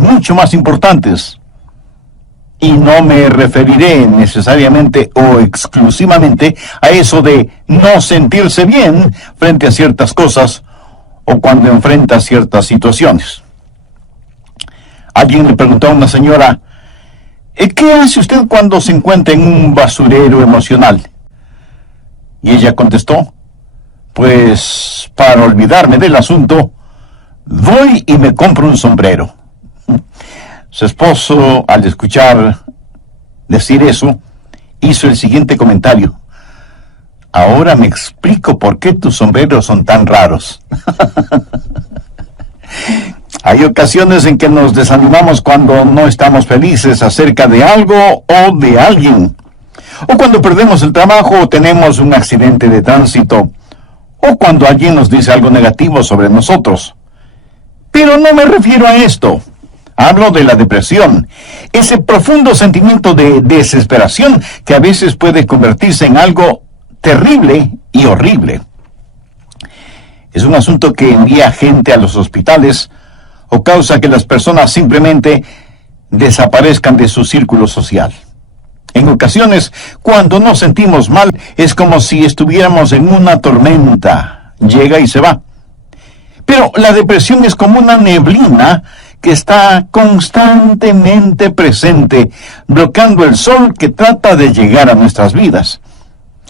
mucho más importantes. Y no me referiré necesariamente o exclusivamente a eso de no sentirse bien frente a ciertas cosas o cuando enfrenta ciertas situaciones. Alguien le preguntó a una señora, ¿qué hace usted cuando se encuentra en un basurero emocional? Y ella contestó, pues para olvidarme del asunto, voy y me compro un sombrero. Su esposo, al escuchar decir eso, hizo el siguiente comentario. Ahora me explico por qué tus sombreros son tan raros. Hay ocasiones en que nos desanimamos cuando no estamos felices acerca de algo o de alguien. O cuando perdemos el trabajo o tenemos un accidente de tránsito. O cuando alguien nos dice algo negativo sobre nosotros. Pero no me refiero a esto. Hablo de la depresión, ese profundo sentimiento de desesperación que a veces puede convertirse en algo terrible y horrible. Es un asunto que envía gente a los hospitales o causa que las personas simplemente desaparezcan de su círculo social. En ocasiones, cuando nos sentimos mal, es como si estuviéramos en una tormenta. Llega y se va. Pero la depresión es como una neblina que está constantemente presente, bloqueando el sol que trata de llegar a nuestras vidas.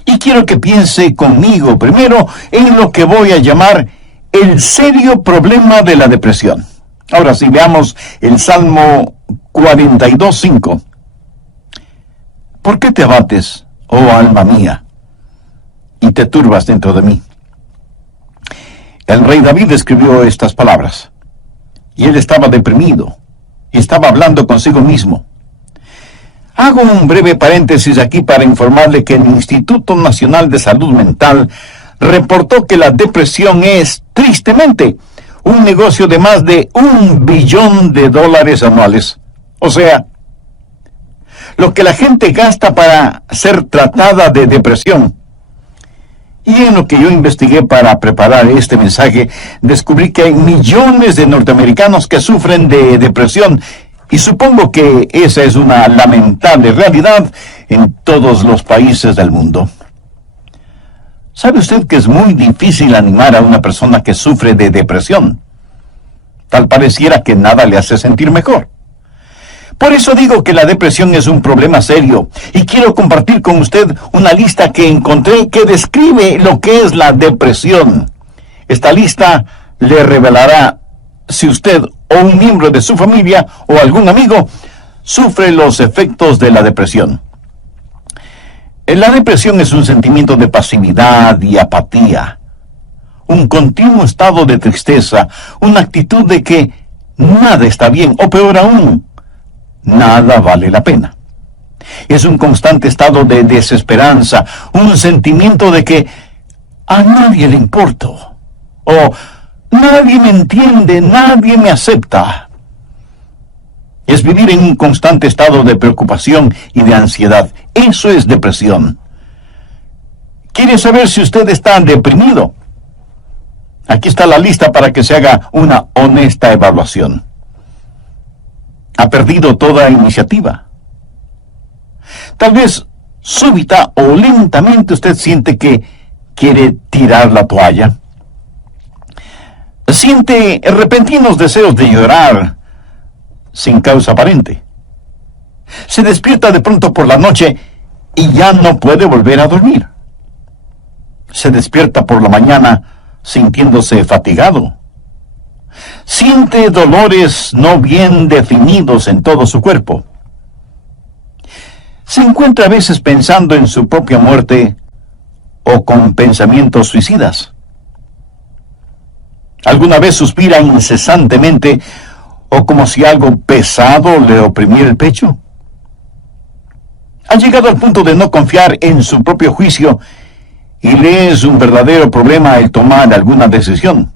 Y quiero que piense conmigo primero en lo que voy a llamar el serio problema de la depresión. Ahora sí, veamos el Salmo 42:5. ¿Por qué te abates, oh alma mía, y te turbas dentro de mí? El rey David escribió estas palabras. Y él estaba deprimido, y estaba hablando consigo mismo. Hago un breve paréntesis aquí para informarle que el Instituto Nacional de Salud Mental reportó que la depresión es, tristemente, un negocio de más de $1 billón anuales. O sea, lo que la gente gasta para ser tratada de depresión. Y en lo que yo investigué para preparar este mensaje, descubrí que hay millones de norteamericanos que sufren de depresión, y supongo que esa es una lamentable realidad en todos los países del mundo. ¿Sabe usted que es muy difícil animar a una persona que sufre de depresión? Tal pareciera que nada le hace sentir mejor. Por eso digo que la depresión es un problema serio, y quiero compartir con usted una lista que encontré que describe lo que es la depresión. Esta lista le revelará si usted o un miembro de su familia o algún amigo sufre los efectos de la depresión. La depresión es un sentimiento de pasividad y apatía, un continuo estado de tristeza, una actitud de que nada está bien, o peor aún, nada vale la pena. Es un constante estado de desesperanza, un sentimiento de que a nadie le importo, o nadie me entiende, nadie me acepta. Es vivir en un constante estado de preocupación y de ansiedad. Eso es depresión. ¿Quiere saber si usted está deprimido? Aquí está la lista para que se haga una honesta evaluación. Ha perdido toda iniciativa. Tal vez súbita o lentamente usted siente que quiere tirar la toalla. Siente repentinos deseos de llorar sin causa aparente. Se despierta de pronto por la noche y ya no puede volver a dormir. Se despierta por la mañana sintiéndose fatigado. Siente dolores no bien definidos en todo su cuerpo. Se encuentra a veces pensando en su propia muerte o con pensamientos suicidas. ¿Alguna vez suspira incesantemente o como si algo pesado le oprimiera el pecho? ¿Ha llegado al punto de no confiar en su propio juicio y le es un verdadero problema el tomar alguna decisión?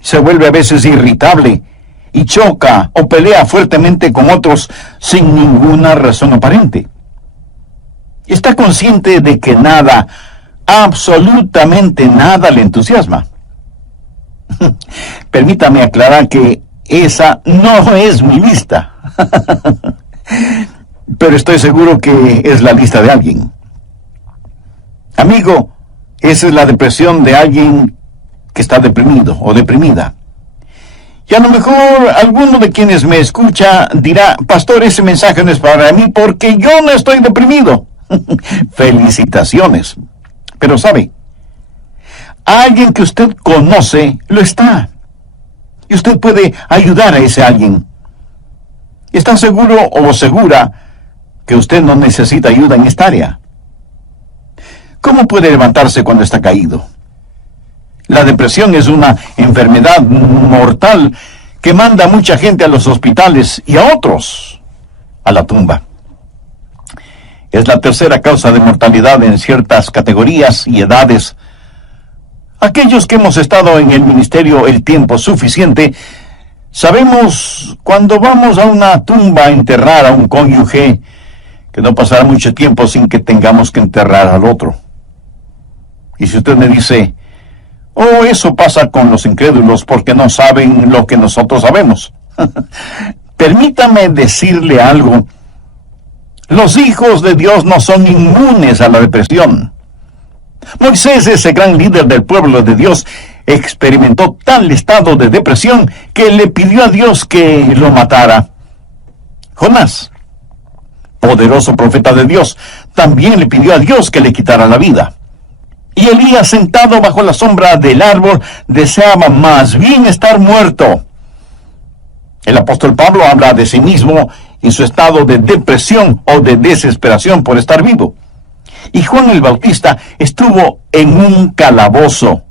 Se vuelve a veces irritable y choca o pelea fuertemente con otros sin ninguna razón aparente. Está consciente de que nada, absolutamente nada le entusiasma. Permítame aclarar que esa no es mi lista. Pero estoy seguro que es la lista de alguien. Amigo, esa es la depresión de alguien que está deprimido o deprimida. Y a lo mejor alguno de quienes me escucha dirá, pastor, ese mensaje no es para mí porque yo no estoy deprimido. Felicitaciones. Pero sabe, alguien que usted conoce lo está. Y usted puede ayudar a ese alguien. ¿Está seguro o segura que usted no necesita ayuda en esta área? ¿Cómo puede levantarse cuando está caído? La depresión es una enfermedad mortal que manda a mucha gente a los hospitales y a otros a la tumba. Es la tercera causa de mortalidad en ciertas categorías y edades. Aquellos que hemos estado en el ministerio el tiempo suficiente, sabemos cuando vamos a una tumba a enterrar a un cónyuge, que no pasará mucho tiempo sin que tengamos que enterrar al otro. Y si usted me dice, oh, eso pasa con los incrédulos porque no saben lo que nosotros sabemos. Permítame decirle algo. Los hijos de Dios no son inmunes a la depresión. Moisés, ese gran líder del pueblo de Dios, experimentó tal estado de depresión que le pidió a Dios que lo matara. Jonás, poderoso profeta de Dios, también le pidió a Dios que le quitara la vida. Y Elías, sentado bajo la sombra del árbol, deseaba más bien estar muerto. El apóstol Pablo habla de sí mismo en su estado de depresión o de desesperación por estar vivo. Y Juan el Bautista estuvo en un calabozo.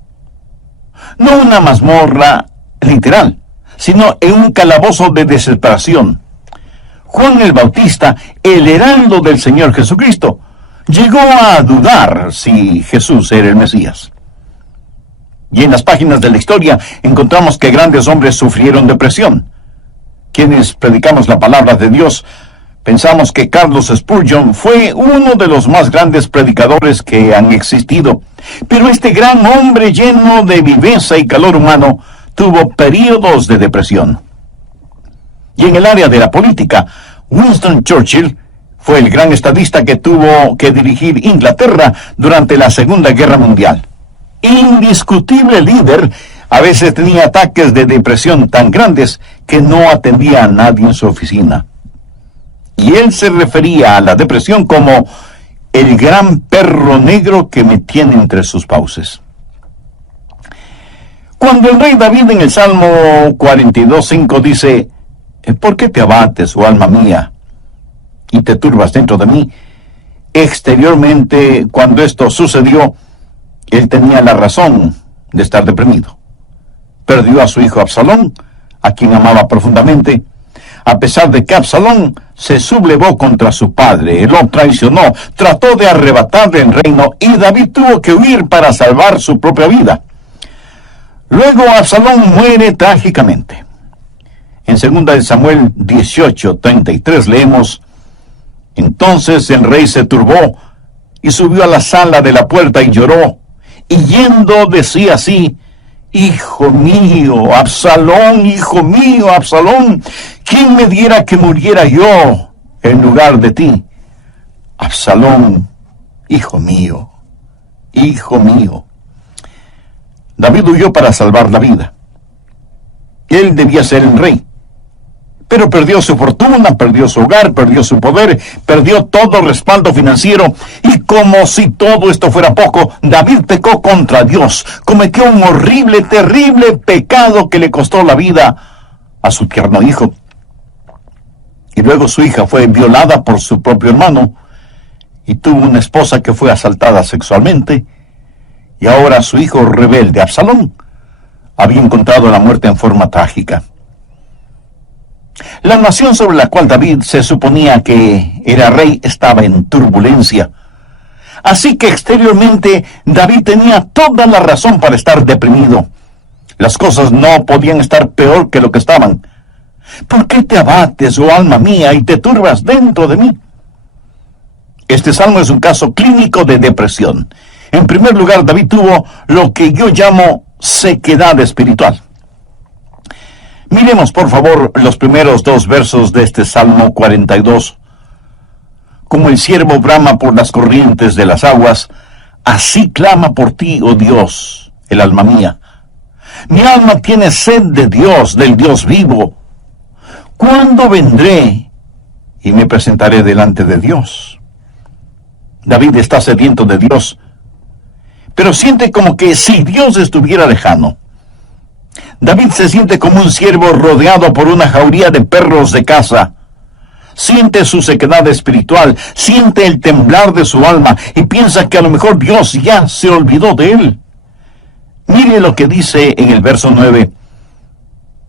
No una mazmorra literal, sino en un calabozo de desesperación. Juan el Bautista, el heraldo del Señor Jesucristo, llegó a dudar si Jesús era el Mesías. Y en las páginas de la historia encontramos que grandes hombres sufrieron depresión. Quienes predicamos la palabra de Dios, pensamos que Carlos Spurgeon fue uno de los más grandes predicadores que han existido. Pero este gran hombre lleno de viveza y calor humano tuvo períodos de depresión. Y en el área de la política, Winston Churchill fue el gran estadista que tuvo que dirigir Inglaterra durante la Segunda Guerra Mundial. Indiscutible líder, a veces tenía ataques de depresión tan grandes que no atendía a nadie en su oficina. Y él se refería a la depresión como el gran perro negro que me tiene entre sus fauces. Cuando el rey David en el Salmo 42:5 dice, ¿por qué te abates, oh alma mía, y te turbas dentro de mí? Exteriormente, cuando esto sucedió, él tenía la razón de estar deprimido. Perdió a su hijo Absalón, a quien amaba profundamente, a pesar de que Absalón se sublevó contra su padre, lo traicionó, trató de arrebatarle el reino, y David tuvo que huir para salvar su propia vida. Luego Absalón muere trágicamente. En 2 Samuel 18:33 leemos, entonces el rey se turbó y subió a la sala de la puerta y lloró, y yendo decía así, hijo mío, Absalón, ¿quién me diera que muriera yo en lugar de ti? Absalón, hijo mío, hijo mío. David huyó para salvar la vida. Él debía ser el rey. Pero perdió su fortuna, perdió su hogar, perdió su poder, perdió todo respaldo financiero. Y como si todo esto fuera poco, David pecó contra Dios. Cometió un horrible, terrible pecado que le costó la vida a su tierno hijo. Y luego su hija fue violada por su propio hermano. Y tuvo una esposa que fue asaltada sexualmente. Y ahora su hijo rebelde, Absalón, había encontrado la muerte en forma trágica. La nación sobre la cual David se suponía que era rey estaba en turbulencia. Así que exteriormente David tenía toda la razón para estar deprimido. Las cosas no podían estar peor que lo que estaban. ¿Por qué te abates, oh alma mía, y te turbas dentro de mí? Este salmo es un caso clínico de depresión. En primer lugar, David tuvo lo que yo llamo sequedad espiritual. Miremos, por favor, los primeros 2 versos de este Salmo 42. Como el ciervo brama por las corrientes de las aguas, así clama por ti, oh Dios, el alma mía. Mi alma tiene sed de Dios, del Dios vivo. ¿Cuándo vendré y me presentaré delante de Dios? David está sediento de Dios, pero siente como que si Dios estuviera lejano. David se siente como un ciervo rodeado por una jauría de perros de caza. Siente su sequedad espiritual, siente el temblar de su alma y piensa que a lo mejor Dios ya se olvidó de él. Mire lo que dice en el verso 9.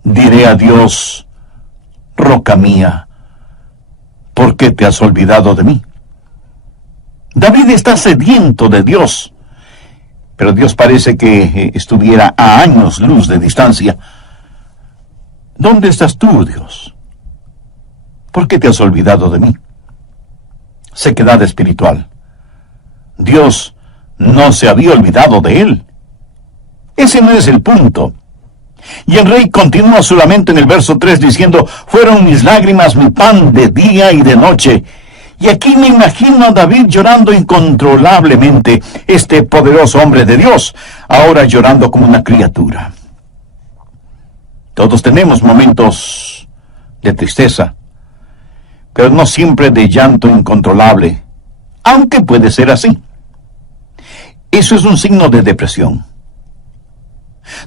Diré a Dios, roca mía, ¿por qué te has olvidado de mí? David está sediento de Dios, pero Dios parece que estuviera a años luz de distancia. ¿Dónde estás tú, Dios? ¿Por qué te has olvidado de mí? Sequedad espiritual. Dios no se había olvidado de él. Ese no es el punto. Y el rey continúa su lamento en el verso 3 diciendo, fueron mis lágrimas mi pan de día y de noche. Y aquí me imagino a David llorando incontrolablemente, este poderoso hombre de Dios, ahora llorando como una criatura. Todos tenemos momentos de tristeza, pero no siempre de llanto incontrolable, aunque puede ser así. Eso es un signo de depresión.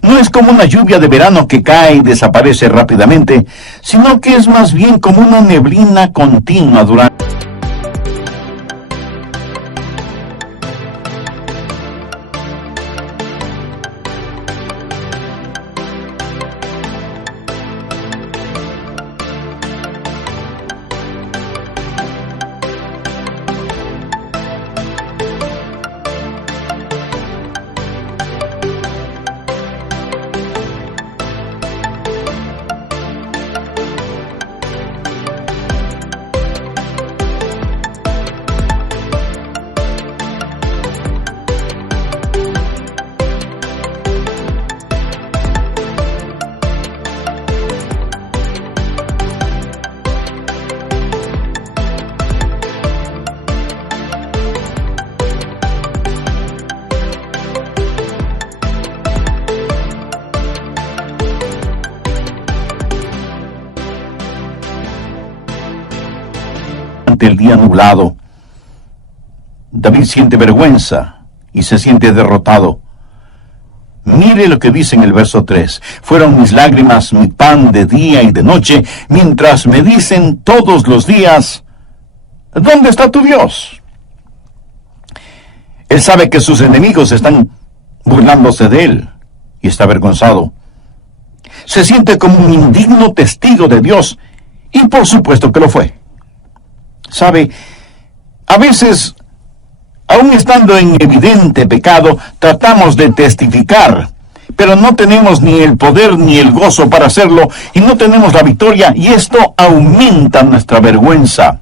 No es como una lluvia de verano que cae y desaparece rápidamente, sino que es más bien como una neblina continua durante... el día nublado. David siente vergüenza y se siente derrotado. Mire lo que dice en el verso 3. Fueron mis lágrimas mi pan de día y de noche, mientras me dicen todos los días, ¿dónde está tu Dios? Él sabe que sus enemigos están burlándose de él y está avergonzado. Se siente como un indigno testigo de Dios y por supuesto que lo fue. Sabe, a veces, aun estando en evidente pecado, tratamos de testificar, pero no tenemos ni el poder ni el gozo para hacerlo, y no tenemos la victoria, y esto aumenta nuestra vergüenza.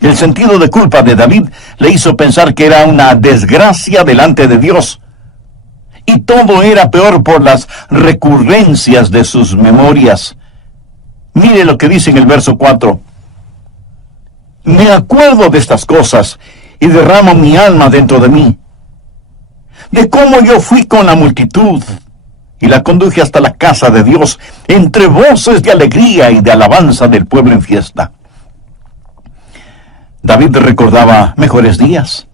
El sentido de culpa de David le hizo pensar que era una desgracia delante de Dios, y todo era peor por las recurrencias de sus memorias. Mire lo que dice en el verso 4. Me acuerdo de estas cosas y derramo mi alma dentro de mí, de cómo yo fui con la multitud y la conduje hasta la casa de Dios, entre voces de alegría y de alabanza del pueblo en fiesta. David recordaba mejores días.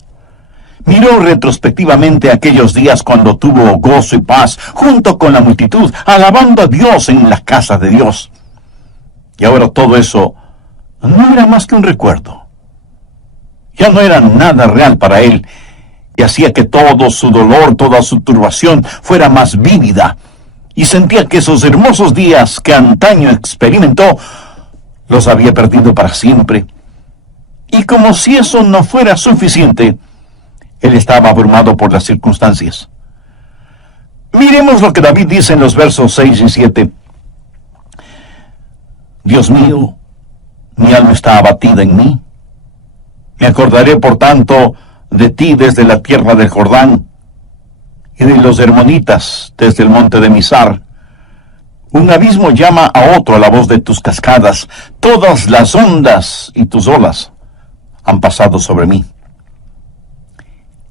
Miró retrospectivamente aquellos días cuando tuvo gozo y paz junto con la multitud, alabando a Dios en la casa de Dios. Y ahora todo eso no era más que un recuerdo. Ya no era nada real para él, y hacía que todo su dolor, toda su turbación fuera más vívida, y sentía que esos hermosos días que antaño experimentó, los había perdido para siempre. Y como si eso no fuera suficiente, él estaba abrumado por las circunstancias. Miremos lo que David dice en los versos 6 y 7. Dios mío, mi alma está abatida en mí. Me acordaré, por tanto, de ti desde la tierra del Jordán, y de los hermonitas desde el monte de Mizar. Un abismo llama a otro a la voz de tus cascadas. Todas las ondas y tus olas han pasado sobre mí.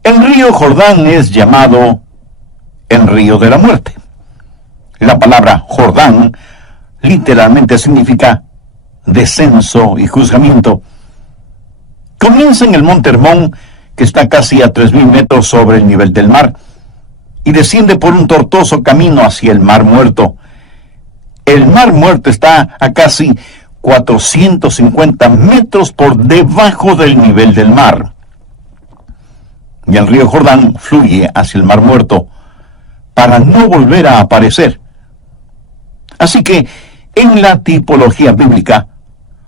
El río Jordán es llamado el río de la muerte. La palabra Jordán literalmente significa descenso y juzgamiento. Comienza en el monte Hermón, que está casi a 3.000 metros sobre el nivel del mar, y desciende por un tortuoso camino hacia el Mar Muerto. El Mar Muerto está a casi 450 metros por debajo del nivel del mar. Y el río Jordán fluye hacia el Mar Muerto para no volver a aparecer. Así que, en la tipología bíblica,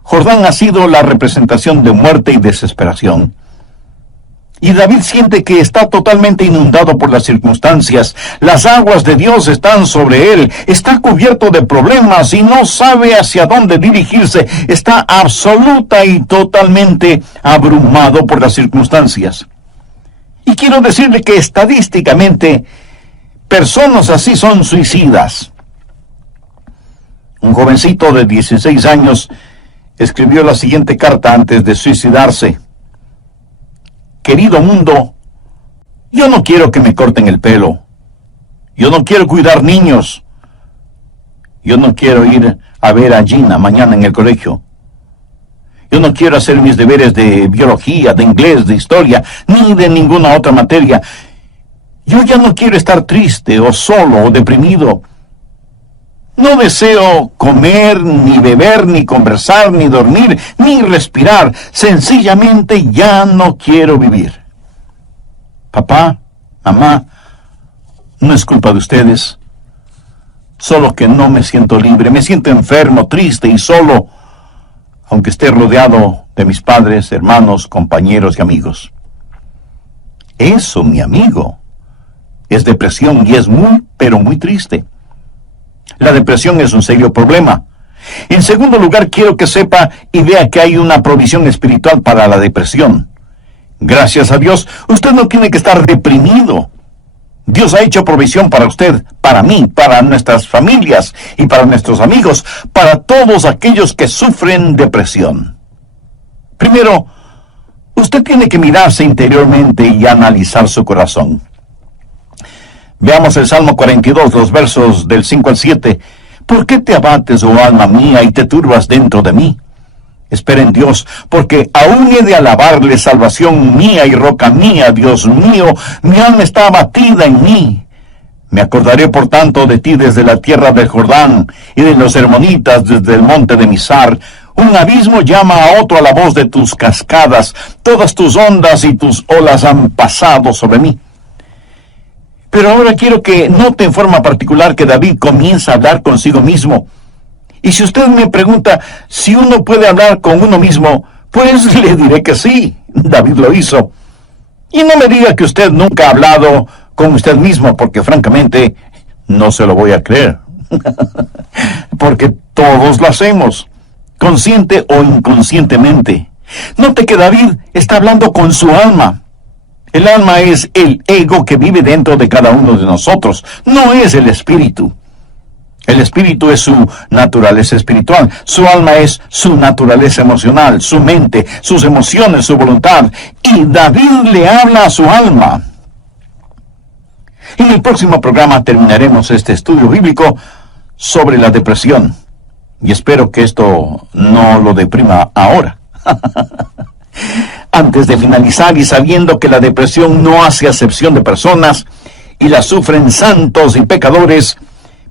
Jordán ha sido la representación de muerte y desesperación. Y David siente que está totalmente inundado por las circunstancias. Las aguas de Dios están sobre él. Está cubierto de problemas y no sabe hacia dónde dirigirse. Está absoluta y totalmente abrumado por las circunstancias. Y quiero decirle que estadísticamente, personas así son suicidas. Un jovencito de 16 años escribió la siguiente carta antes de suicidarse. Querido mundo, yo no quiero que me corten el pelo. Yo no quiero cuidar niños. Yo no quiero ir a ver a Gina mañana en el colegio. Yo no quiero hacer mis deberes de biología, de inglés, de historia, ni de ninguna otra materia. Yo ya no quiero estar triste o solo o deprimido. No deseo comer, ni beber, ni conversar, ni dormir, ni respirar. Sencillamente ya no quiero vivir. Papá, mamá, no es culpa de ustedes. Solo que no me siento libre. Me siento enfermo, triste y solo, aunque esté rodeado de mis padres, hermanos, compañeros y amigos. Eso, mi amigo, es depresión y es muy, pero muy triste. La depresión es un serio problema. En segundo lugar, quiero que sepa y vea que hay una provisión espiritual para la depresión. Gracias a Dios, usted no tiene que estar deprimido. Dios ha hecho provisión para usted, para mí, para nuestras familias y para nuestros amigos, para todos aquellos que sufren depresión. Primero, usted tiene que mirarse interiormente y analizar su corazón. Veamos el Salmo 42, los versos del 5 al 7. ¿Por qué te abates, oh alma mía, y te turbas dentro de mí? Espera en Dios, porque aún he de alabarle, salvación mía y roca mía, Dios mío. Mi alma está abatida en mí. Me acordaré, por tanto, de ti desde la tierra del Jordán, y de los hermonitas desde el monte de Mizar. Un abismo llama a otro a la voz de tus cascadas. Todas tus ondas y tus olas han pasado sobre mí. Pero ahora quiero que note en forma particular que David comienza a hablar consigo mismo. Y si usted me pregunta si uno puede hablar con uno mismo, pues le diré que sí, David lo hizo. Y no me diga que usted nunca ha hablado con usted mismo, porque francamente no se lo voy a creer. Porque todos lo hacemos, consciente o inconscientemente. Note que David está hablando con su alma. El alma es el ego que vive dentro de cada uno de nosotros, no es el espíritu. El espíritu es su naturaleza espiritual, su alma es su naturaleza emocional, su mente, sus emociones, su voluntad. Y David le habla a su alma. En el próximo programa terminaremos este estudio bíblico sobre la depresión. Y espero que esto no lo deprima ahora. Antes de finalizar y sabiendo que la depresión no hace acepción de personas y la sufren santos y pecadores,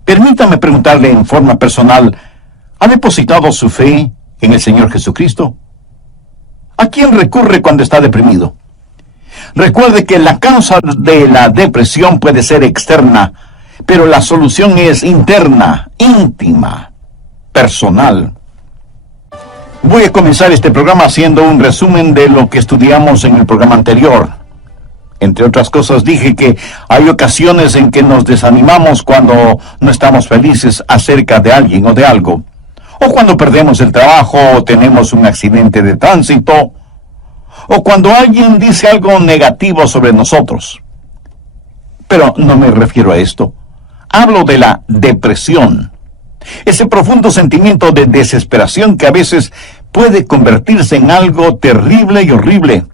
permítame preguntarle en forma personal, ¿ha depositado su fe en el Señor Jesucristo? ¿A quién recurre cuando está deprimido? Recuerde que la causa de la depresión puede ser externa, pero la solución es interna, íntima, personal. Voy a comenzar este programa haciendo un resumen de lo que estudiamos en el programa anterior. Entre otras cosas dije que hay ocasiones en que nos desanimamos cuando no estamos felices acerca de alguien o de algo, o cuando perdemos el trabajo o tenemos un accidente de tránsito, o cuando alguien dice algo negativo sobre nosotros. Pero no me refiero a esto. Hablo de la depresión. Ese profundo sentimiento de desesperación que a veces puede convertirse en algo terrible y horrible.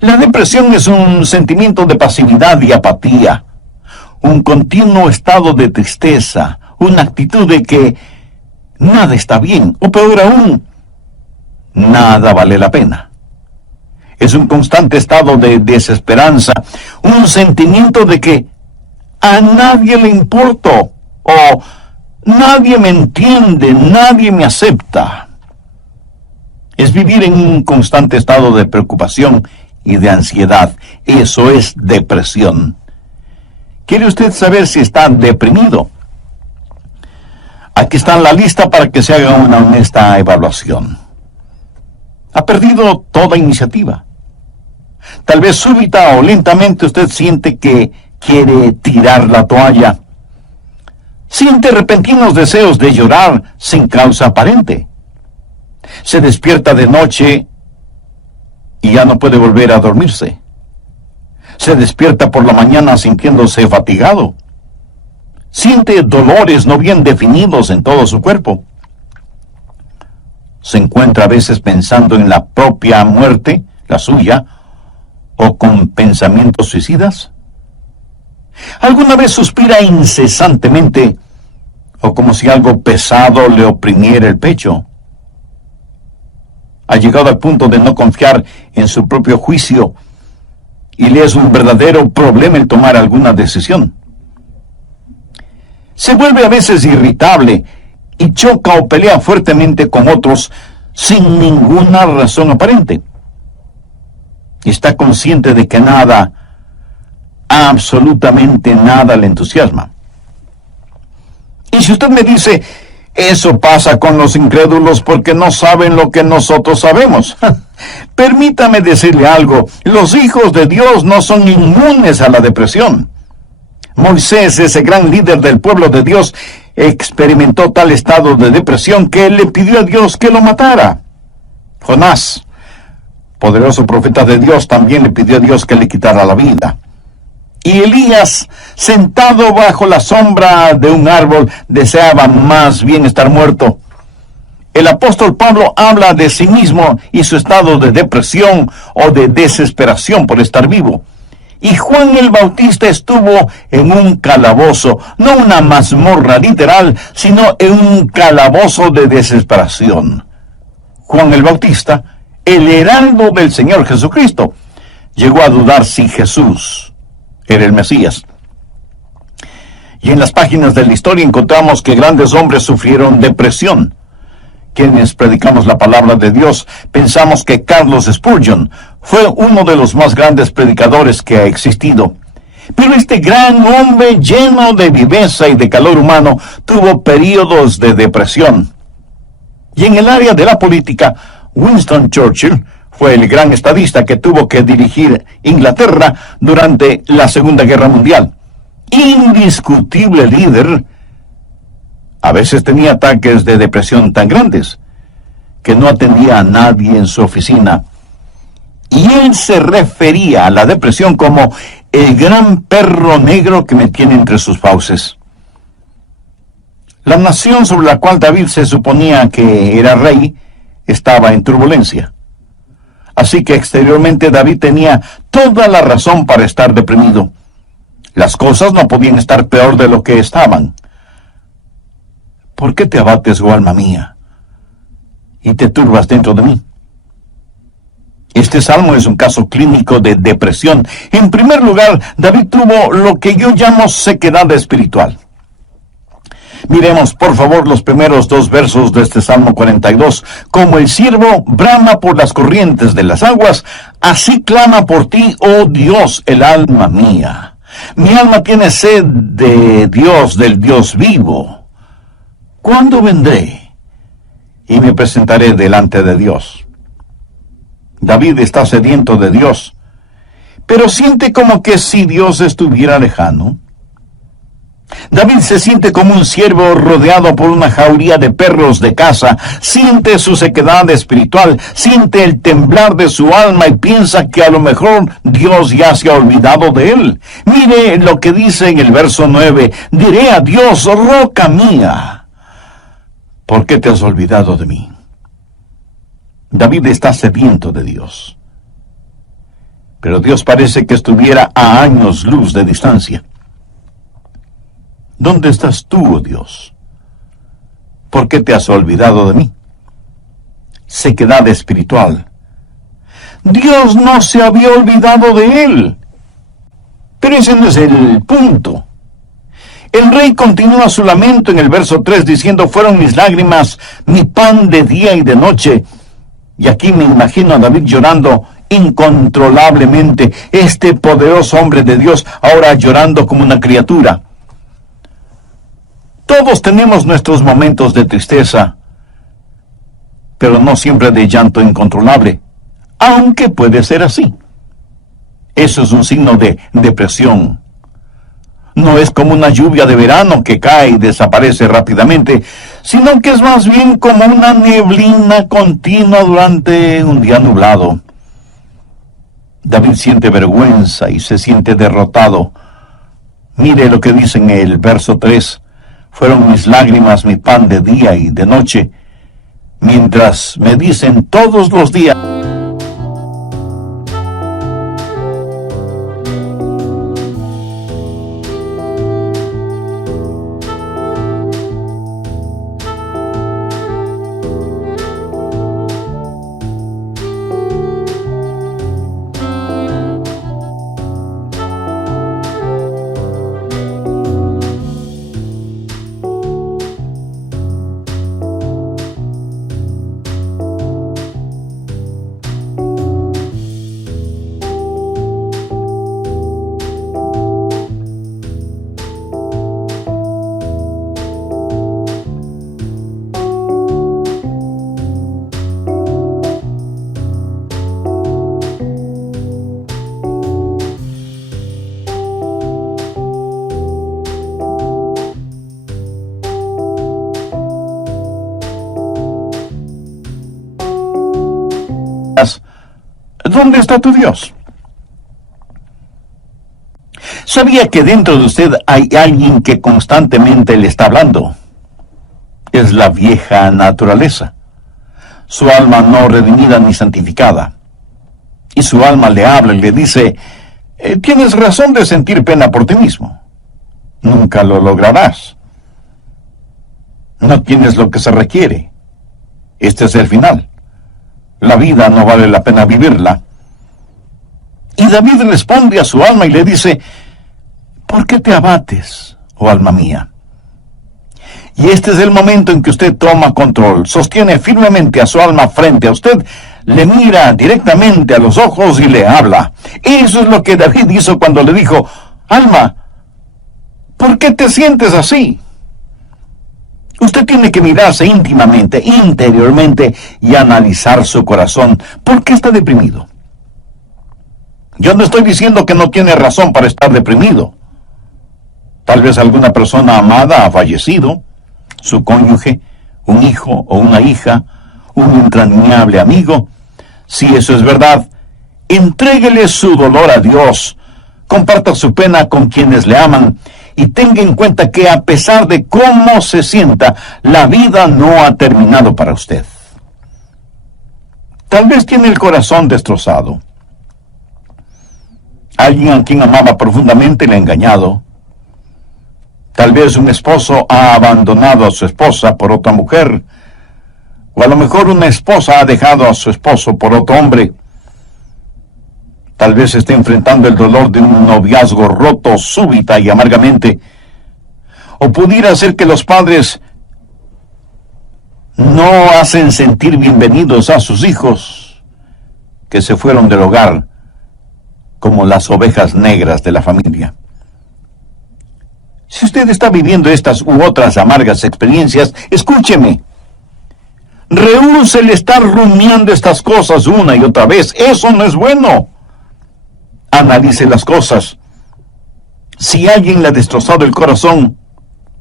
La depresión es un sentimiento de pasividad y apatía, un continuo estado de tristeza, una actitud de que nada está bien, o peor aún, nada vale la pena. Es un constante estado de desesperanza, un sentimiento de que a nadie le importo, o nadie me entiende, nadie me acepta. Es vivir en un constante estado de preocupación y de ansiedad. Eso es depresión. ¿Quiere usted saber si está deprimido? Aquí está la lista para que se haga una honesta evaluación. Ha perdido toda iniciativa. Tal vez súbita o lentamente usted siente que quiere tirar la toalla. Siente repentinos deseos de llorar sin causa aparente. Se despierta de noche y ya no puede volver a dormirse. Se despierta por la mañana sintiéndose fatigado. Siente dolores no bien definidos en todo su cuerpo. Se encuentra a veces pensando en la propia muerte, la suya, o con pensamientos suicidas. ¿Alguna vez suspira incesantemente o como si algo pesado le oprimiera el pecho? Ha llegado al punto de no confiar en su propio juicio y le es un verdadero problema el tomar alguna decisión. Se vuelve a veces irritable y choca o pelea fuertemente con otros sin ninguna razón aparente. Está consciente de que nada, absolutamente nada le entusiasma. Y si usted me dice, eso pasa con los incrédulos porque no saben lo que nosotros sabemos. Permítame decirle algo, los hijos de Dios no son inmunes a la depresión. Moisés, ese gran líder del pueblo de Dios, experimentó tal estado de depresión que él le pidió a Dios que lo matara. Jonás, poderoso profeta de Dios, también le pidió a Dios que le quitara la vida. Y Elías, sentado bajo la sombra de un árbol, deseaba más bien estar muerto. El apóstol Pablo habla de sí mismo y su estado de depresión o de desesperación por estar vivo. Y Juan el Bautista estuvo en un calabozo, no una mazmorra literal, sino en un calabozo de desesperación. Juan el Bautista, el heraldo del Señor Jesucristo, llegó a dudar si Jesús era el Mesías. Y en las páginas de la historia encontramos que grandes hombres sufrieron depresión. Quienes predicamos la palabra de Dios pensamos que Carlos Spurgeon fue uno de los más grandes predicadores que ha existido. Pero este gran hombre lleno de viveza y de calor humano tuvo períodos de depresión. Y en el área de la política, Winston Churchill fue el gran estadista que tuvo que dirigir Inglaterra durante la Segunda Guerra Mundial. Indiscutible líder. A veces tenía ataques de depresión tan grandes que no atendía a nadie en su oficina. Y él se refería a la depresión como el gran perro negro que me tiene entre sus fauces. La nación sobre la cual David se suponía que era rey estaba en turbulencia. Así que exteriormente David tenía toda la razón para estar deprimido. Las cosas no podían estar peor de lo que estaban. ¿Por qué te abates, oh alma mía, y te turbas dentro de mí? Este salmo es un caso clínico de depresión. En primer lugar, David tuvo lo que yo llamo sequedad espiritual. Miremos, por favor, los primeros 2 versos de este Salmo 42. Como el ciervo brama por las corrientes de las aguas, así clama por ti, oh Dios, el alma mía. Mi alma tiene sed de Dios, del Dios vivo. ¿Cuándo vendré y me presentaré delante de Dios? David está sediento de Dios, pero siente como que si Dios estuviera lejano. David se siente como un ciervo rodeado por una jauría de perros de caza, siente su sequedad espiritual, siente el temblar de su alma y piensa que a lo mejor Dios ya se ha olvidado de él. Mire lo que dice en el verso 9, diré a Dios, roca mía, ¿por qué te has olvidado de mí? David está sediento de Dios, pero Dios parece que estuviera a años luz de distancia. ¿Dónde estás tú, oh Dios? ¿Por qué te has olvidado de mí? Sequedad espiritual. Dios no se había olvidado de él. Pero ese no es el punto. El rey continúa su lamento en el verso 3 diciendo, fueron mis lágrimas, mi pan de día y de noche. Y aquí me imagino a David llorando incontrolablemente, este poderoso hombre de Dios ahora llorando como una criatura. Todos tenemos nuestros momentos de tristeza, pero no siempre de llanto incontrolable, aunque puede ser así. Eso es un signo de depresión. No es como una lluvia de verano que cae y desaparece rápidamente, sino que es más bien como una neblina continua durante un día nublado. David siente vergüenza y se siente derrotado. Mire lo que dice en el verso 3. Fueron mis lágrimas mi pan de día y de noche, mientras me dicen todos los días. ¿Dónde está tu Dios? ¿Sabía que dentro de usted hay alguien que constantemente le está hablando? Es la vieja naturaleza, su alma no redimida ni santificada. Y su alma le habla y le dice, tienes razón de sentir pena por ti mismo. Nunca lo lograrás. No tienes lo que se requiere. Este es el final. La vida no vale la pena vivirla. Y David responde a su alma y le dice, ¿por qué te abates, oh alma mía? Y este es el momento en que usted toma control, sostiene firmemente a su alma frente a usted, le mira directamente a los ojos y le habla. Eso es lo que David hizo cuando le dijo, alma, ¿por qué te sientes así? Usted tiene que mirarse íntimamente, interiormente, y analizar su corazón. ¿Por qué está deprimido? Yo no estoy diciendo que no tiene razón para estar deprimido. Tal vez alguna persona amada ha fallecido, su cónyuge, un hijo o una hija, un entrañable amigo. Si eso es verdad, entréguele su dolor a Dios, comparta su pena con quienes le aman, y tenga en cuenta que a pesar de cómo se sienta, la vida no ha terminado para usted. Tal vez tiene el corazón destrozado. Alguien a quien amaba profundamente le ha engañado. Tal vez un esposo ha abandonado a su esposa por otra mujer, o a lo mejor una esposa ha dejado a su esposo por otro hombre. Tal vez esté enfrentando el dolor de un noviazgo roto súbita y amargamente. O pudiera ser que los padres no hacen sentir bienvenidos a sus hijos, que se fueron del hogar como las ovejas negras de la familia. Si usted está viviendo estas u otras amargas experiencias, escúcheme. Rehúse el estar rumiando estas cosas una y otra vez. Eso no es bueno. Analice las cosas. Si alguien le ha destrozado el corazón,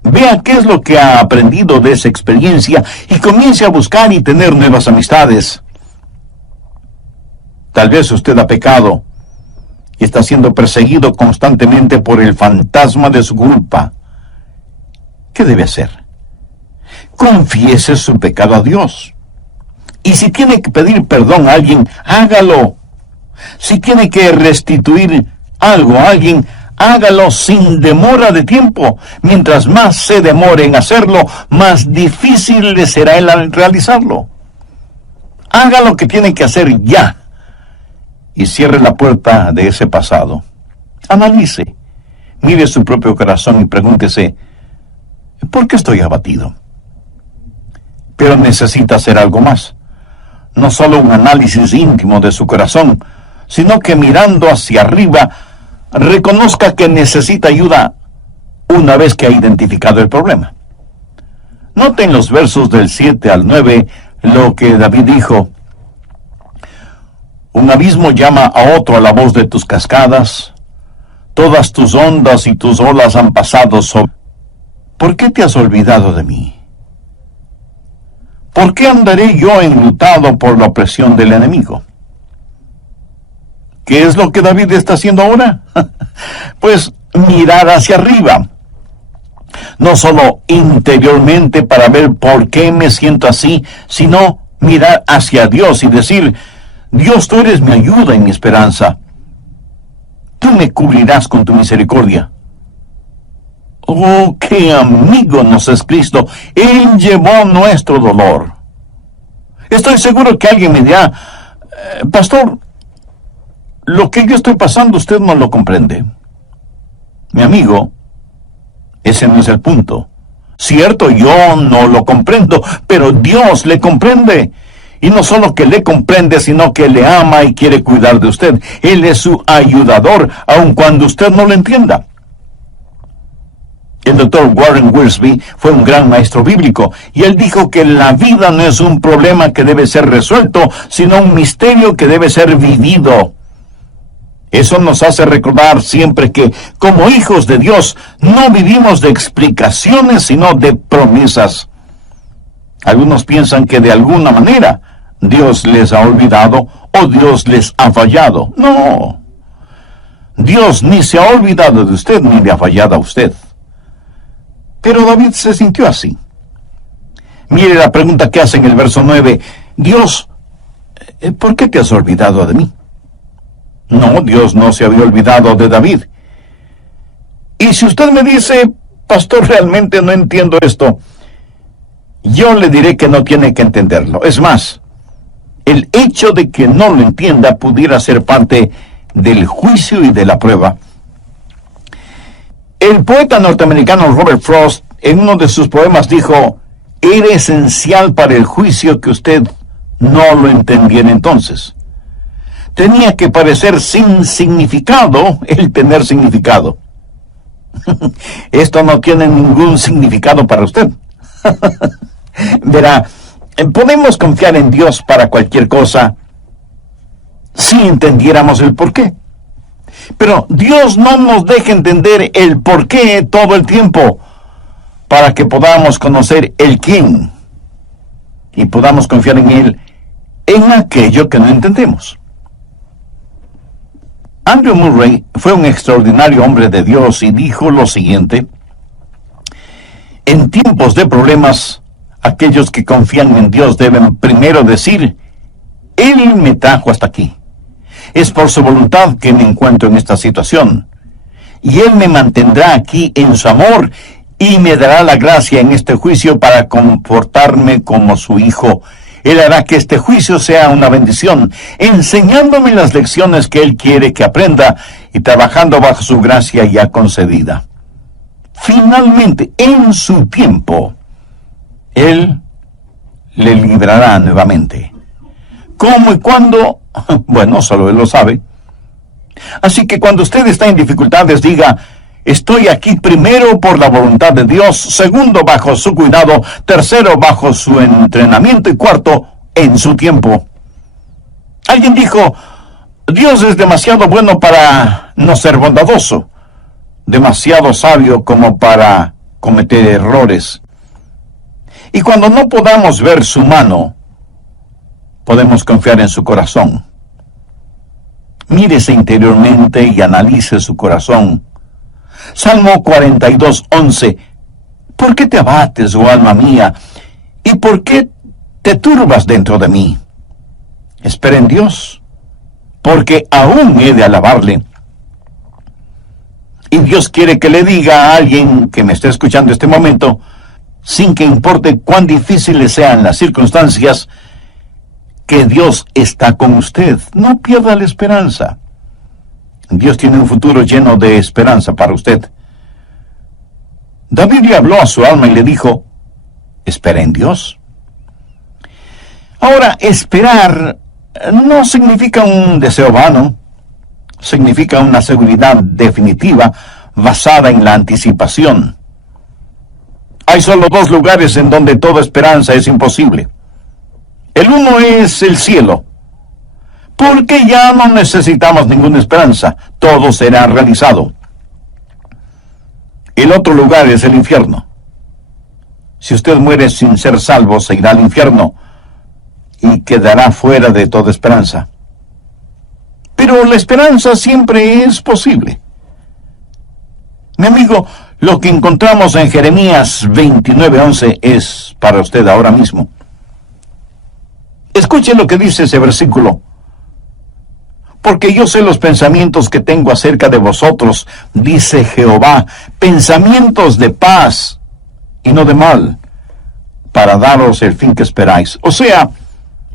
Vea qué es lo que ha aprendido de esa experiencia y comience a buscar y tener nuevas amistades. Tal vez usted ha pecado y está siendo perseguido constantemente por el fantasma de su culpa. ¿Qué debe hacer? Confiese su pecado a Dios. Y si tiene que pedir perdón a alguien, hágalo. Si tiene que restituir algo a alguien, hágalo sin demora de tiempo. Mientras más se demore en hacerlo, más difícil le será el realizarlo. Haga lo que tiene que hacer ya. Y cierre la puerta de ese pasado. Analice. Mire su propio corazón y pregúntese, ¿por qué estoy abatido? Pero necesita hacer algo más. No solo un análisis íntimo de su corazón, sino que mirando hacia arriba, reconozca que necesita ayuda una vez que ha identificado el problema. Noten los versos del 7 al 9 lo que David dijo. Un abismo llama a otro a la voz de tus cascadas. Todas tus ondas y tus olas han pasado sobre... ¿Por qué te has olvidado de mí? ¿Por qué andaré yo enlutado por la opresión del enemigo? ¿Qué es lo que David está haciendo ahora? Pues mirar hacia arriba. No solo interiormente para ver por qué me siento así, sino mirar hacia Dios y decir, Dios, tú eres mi ayuda y mi esperanza. Tú me cubrirás con tu misericordia. Oh, qué amigo nos es Cristo. Él llevó nuestro dolor. Estoy seguro que alguien me dirá, pastor, lo que yo estoy pasando usted no lo comprende. Mi amigo, ese no es el punto. Cierto, yo no lo comprendo, pero Dios le comprende. Y no solo que le comprende, sino que le ama y quiere cuidar de usted. Él es su ayudador, aun cuando usted no lo entienda. El doctor Warren Wiersbe fue un gran maestro bíblico, y él dijo que la vida no es un problema que debe ser resuelto, sino un misterio que debe ser vivido. Eso nos hace recordar siempre que, como hijos de Dios, no vivimos de explicaciones, sino de promesas. Algunos piensan que de alguna manera Dios les ha olvidado o Dios les ha fallado. No. Dios ni se ha olvidado de usted ni le ha fallado a usted. Pero David se sintió así. Mire la pregunta que hace en el verso 9. Dios, ¿por qué te has olvidado de mí? No, Dios no se había olvidado de David. Y si usted me dice, pastor, realmente no entiendo esto, yo le diré que no tiene que entenderlo. Es más, el hecho de que no lo entienda pudiera ser parte del juicio y de la prueba. El poeta norteamericano Robert Frost, en uno de sus poemas, dijo, era esencial para el juicio que usted no lo entendiera entonces. Tenía que parecer sin significado el tener significado. Esto no tiene ningún significado para usted. Verá, podemos confiar en Dios para cualquier cosa si entendiéramos el porqué. Pero Dios no nos deja entender el porqué todo el tiempo para que podamos conocer el quién y podamos confiar en Él en aquello que no entendemos. Andrew Murray fue un extraordinario hombre de Dios y dijo lo siguiente: en tiempos de problemas, aquellos que confían en Dios deben primero decir, Él me trajo hasta aquí. Es por su voluntad que me encuentro en esta situación. Y Él me mantendrá aquí en su amor y me dará la gracia en este juicio para comportarme como su hijo. Él hará que este juicio sea una bendición, enseñándome las lecciones que Él quiere que aprenda y trabajando bajo su gracia ya concedida. Finalmente, en su tiempo, Él le librará nuevamente. ¿Cómo y cuándo? Bueno, solo Él lo sabe. Así que cuando usted está en dificultades, diga, estoy aquí primero por la voluntad de Dios, segundo bajo su cuidado, tercero bajo su entrenamiento y cuarto en su tiempo. Alguien dijo, Dios es demasiado bueno para no ser bondadoso, demasiado sabio como para cometer errores. Y cuando no podamos ver su mano, podemos confiar en su corazón. Mírese interiormente y analice su corazón. Salmo 42:11. ¿Por qué te abates, oh alma mía? ¿Y por qué te turbas dentro de mí? Espera en Dios, porque aún he de alabarle. Y Dios quiere que le diga a alguien que me esté escuchando este momento, sin que importe cuán difíciles sean las circunstancias, que Dios está con usted. No pierda la esperanza. Dios tiene un futuro lleno de esperanza para usted. David le habló a su alma y le dijo, espera en Dios. Ahora, esperar no significa un deseo vano, significa una seguridad definitiva basada en la anticipación. Hay solo dos lugares en donde toda esperanza es imposible. El uno es el cielo, porque ya no necesitamos ninguna esperanza, todo será realizado. El otro lugar es el infierno. Si usted muere sin ser salvo, se irá al infierno y quedará fuera de toda esperanza. Pero la esperanza siempre es posible. Mi amigo, lo que encontramos en Jeremías 29:11 es para usted ahora mismo. Escuche lo que dice ese versículo. Porque yo sé los pensamientos que tengo acerca de vosotros, dice Jehová, pensamientos de paz y no de mal, para daros el fin que esperáis. O sea,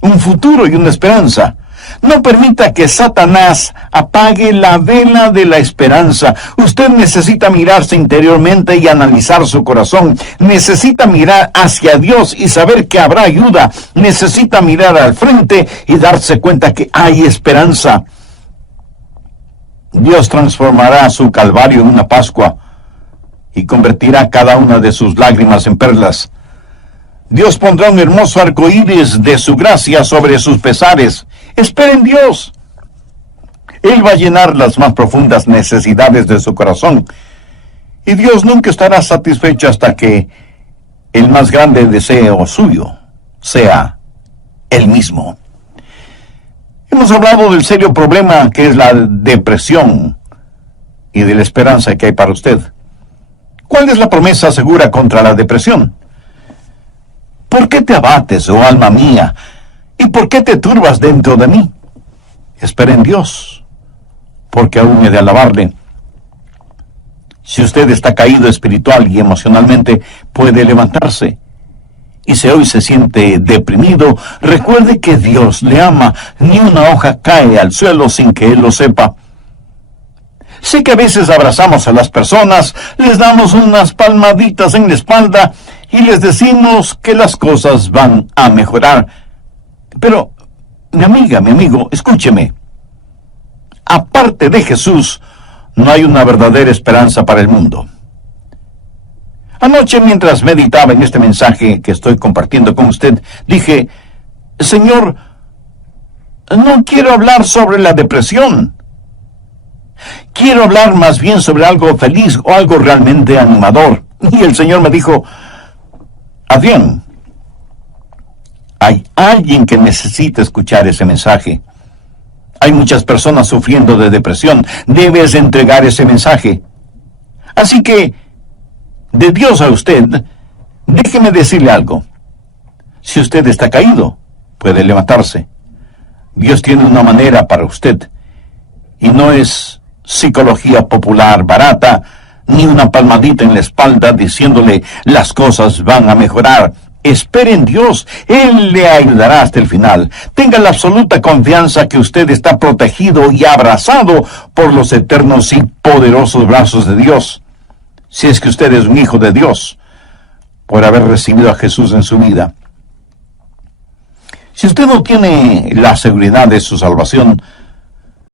un futuro y una esperanza. No permita que Satanás apague la vela de la esperanza. Usted necesita mirarse interiormente y analizar su corazón. Necesita mirar hacia Dios y saber que habrá ayuda. Necesita mirar al frente y darse cuenta que hay esperanza. Dios transformará su calvario en una Pascua y convertirá cada una de sus lágrimas en perlas. Dios pondrá un hermoso arco iris de su gracia sobre sus pesares. Espera en Dios. Él va a llenar las más profundas necesidades de su corazón. Y Dios nunca estará satisfecho hasta que el más grande deseo suyo sea Él mismo. Hemos hablado del serio problema que es la depresión y de la esperanza que hay para usted. ¿Cuál es la promesa segura contra la depresión? ¿Por qué te abates, oh alma mía? ¿Y por qué te turbas dentro de mí? Espera en Dios, porque aún he de alabarle. Si usted está caído espiritual y emocionalmente, puede levantarse. Y si hoy se siente deprimido, recuerde que Dios le ama. Ni una hoja cae al suelo sin que Él lo sepa. Sé que a veces abrazamos a las personas, les damos unas palmaditas en la espalda y les decimos que las cosas van a mejorar. Pero, mi amiga, mi amigo, escúcheme. Aparte de Jesús, no hay una verdadera esperanza para el mundo. Anoche, mientras meditaba en este mensaje que estoy compartiendo con usted, dije, Señor, no quiero hablar sobre la depresión. Quiero hablar más bien sobre algo feliz o algo realmente animador. Y el Señor me dijo, Adrián, hay alguien que necesita escuchar ese mensaje. Hay muchas personas sufriendo de depresión. Debes entregar ese mensaje. Así que, de Dios a usted, déjeme decirle algo. Si usted está caído, puede levantarse. Dios tiene una manera para usted. Y no es psicología popular barata, ni una palmadita en la espalda diciéndole las cosas van a mejorar. Espere en Dios, Él le ayudará hasta el final. Tenga la absoluta confianza que usted está protegido y abrazado por los eternos y poderosos brazos de Dios. Si es que usted es un hijo de Dios, por haber recibido a Jesús en su vida. Si usted no tiene la seguridad de su salvación,